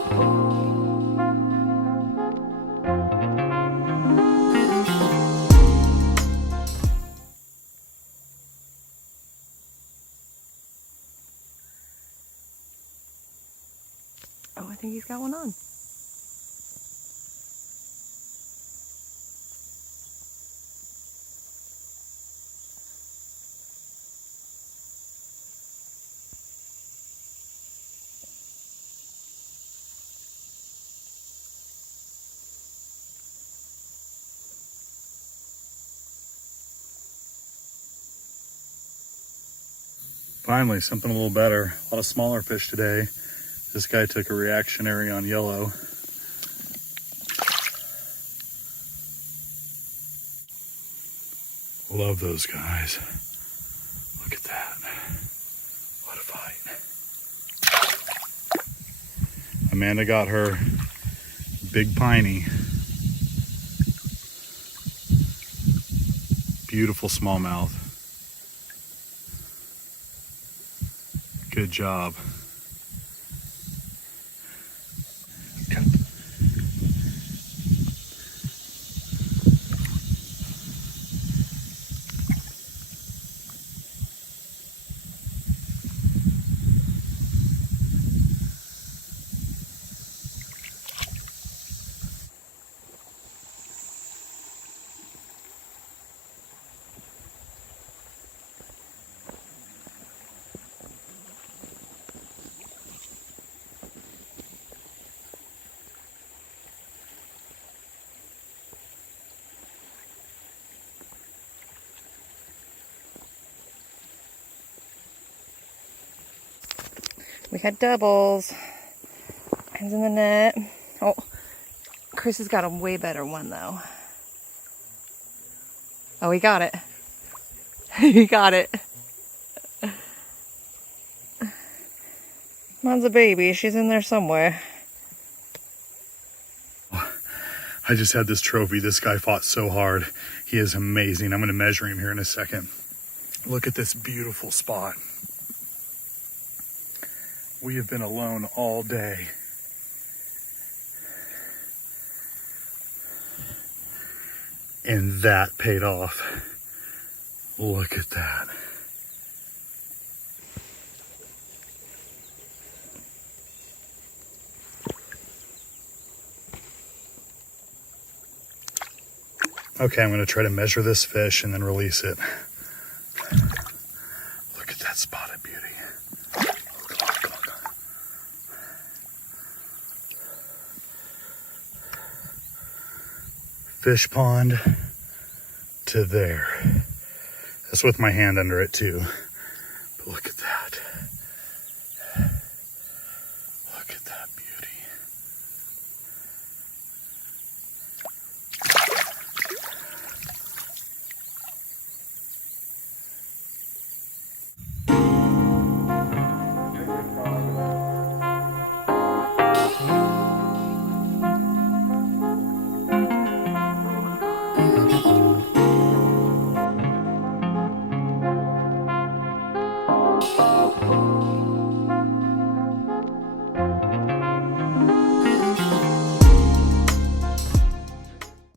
Oh, I think he's got one on. Finally, something a little better. A lot of smaller fish today. This guy took a reactionary on yellow. Love those guys. Look at that. What a fight. Amanda got her Big Piney. Beautiful smallmouth. Good job. We had doubles. Hands in the net. Oh, Chris has got a way better one though. Oh, he got it. He got it. Mom's a baby. She's in there somewhere. I just had this trophy. This guy fought so hard. He is amazing. I'm going to measure him here in a second. Look at this beautiful spot. We have been alone all day. And that paid off. Look at that. Okay, I'm going to try to measure this fish and then release it. Look at that spotted beauty. Come on. Fish pond to there. That's with my hand under it too.